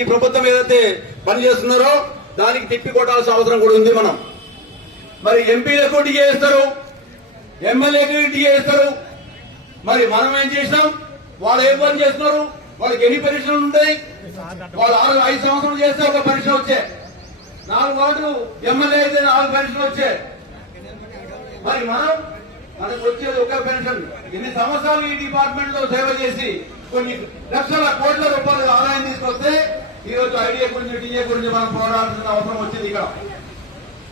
ఈ ప్రభుత్వం ఏదైతే పనిచేస్తున్నారో దానికి తిప్పి కొట్టాల్సిన అవసరం కూడా ఉంది. మరి ఎంపీలకు టీఏ ఇస్తారు, ఎమ్మెల్యేకి టీఏ ఇస్తారు. మరి మనం ఏం చేసినాం? వాళ్ళు ఏం పని చేస్తున్నారు? వాళ్ళకి ఎన్ని పెన్షన్లు ఉంటాయి? వాళ్ళు 5 సంవత్సరాలు చేస్తే ఒక పెన్షన్ వచ్చే, 4 వార్డులు ఎమ్మెల్యే అయితే 4 పెన్షన్లు వచ్చే. మరి మనకు వచ్చేది ఒక పెన్షన్. ఎన్ని సంవత్సరాలు ఈ డిపార్ట్మెంట్ లో సేవ చేసి కొన్ని లక్షల కోట్ల రూపాయలు ఆదాయం తీసుకొస్తే ఈ రోజు ఐడియా గురించి టీఏ గురించి మనం పోరాడాల్సిన అవసరం వచ్చింది ఇక్కడ.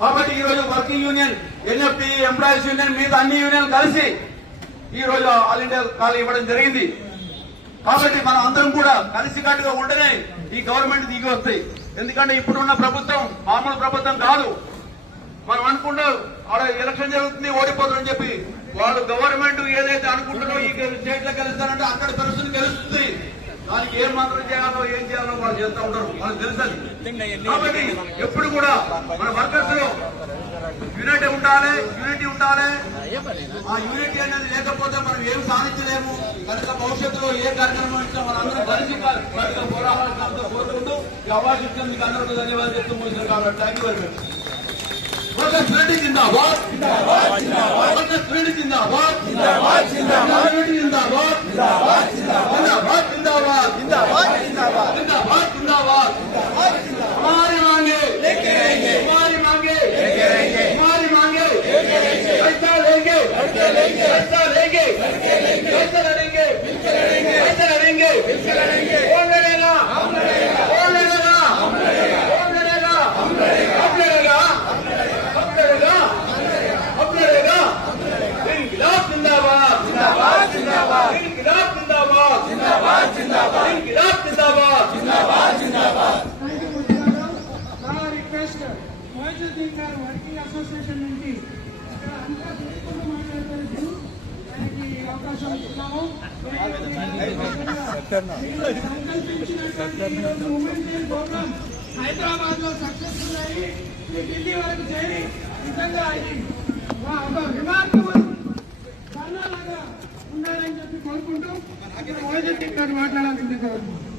కాబట్టి ఈ రోజు working union, NFT, employees union, మిగతా అన్ని యూనియన్ కలిసి ఈ రోజు ఆల్ ఇండియా కాల్ ఇవ్వడం జరిగింది. కాబట్టి మనం అందరం కూడా కలిసికట్టుగా ఉంటేనే ఈ గవర్నమెంట్ దిగి వస్తాయి. ఎందుకంటే ఇప్పుడున్న ప్రభుత్వం మామూలు ప్రభుత్వం కాదు. మనం అనుకుంటాం ఆడ ఎలక్షన్ జరుగుతుంది ఓడిపోతుందని చెప్పి, వాళ్ళు గవర్నమెంట్ ఏదైతే అనుకుంటారో ఈ స్టేట్ లో గెలుస్తారంటే అక్కడ పరిస్థితి గెలుస్తుంది. దానికి ఏం మంత్రం చేయాలో ఏం చేయాలో వాళ్ళు చేస్తూ ఉంటారు, వాళ్ళకి తెలుస్తుంది. కాబట్టి ఎప్పుడు కూడా మన వర్కర్స్ లో యూనిటీ ఉండాలి. ఆ యూనిటీ అనేది లేకపోతే మనం ఏం సాధించలేము. కనుక భవిష్యత్తులో ఏ కార్యక్రమం ఇచ్చినా మనందరం కలిసి పోరాడాలని కోరుకుంటూ ఈ అవకాశం ఇచ్చిన మీకు అందరికీ ధన్యవాదాలు చెప్తూ ముగిస్తారు. కాబట్టి thank you very much. Workers unity జిందాబాద్, వర్కర్స్ యూనిటీ జిందాబాద్, జిందాబాద్, జిందాబాద్, జిందాబాద్, జిందాబాద్, జిందాబాద్, జిందాబాద్, జిందాబాద్. हमारी मांगे लेके रहेंगे, हमारी मांगे लेके रहेंगे, हमारी मांगे लेके रहेंगे. ऐसा लेंगे, ऐसा लेंगे, ऐसा लेंगे, ऐसा लड़ेंगे, ऐसा लड़ेंगे, कौन लड़ेगा? हम लड़ेगा. कौन लड़ेगा? हम लड़ेगा. कौन लड़ेगा? हम लड़ेगा. हम लड़ेगा. हम लड़ेगा. हम लड़ेगा. इंकिलाब जिंदाबाद, जिंदाबाद, जिंदाबाद, इंकिलाब जिंदाबाद, जिंदाबाद, जिंदाबाद, इंकिलाब जिंदाबाद, जिंदाबाद, जिंदाबाद. వర్కింగ్ అసోసియేషన్ నుంచి ఇక్కడ అంతా తెలుసుకుంటూ మాట్లాడతారు. దానికి అవకాశం ఇస్తున్నాము. సంకల్పించినటువంటి ఉమెన్స్ డే ప్రోగ్రామ్ హైదరాబాద్ లో సక్సెస్ఫుల్ అయ్యి ఢిల్లీ వరకు చేరి నిజంగా ఇది ఒక రిమార్కబుల్ ధర్నాలాగా ఉండాలని చెప్పి కోరుకుంటూ మోహిత్ గారు మాట్లాడాలని కోరుకుంటున్నాను.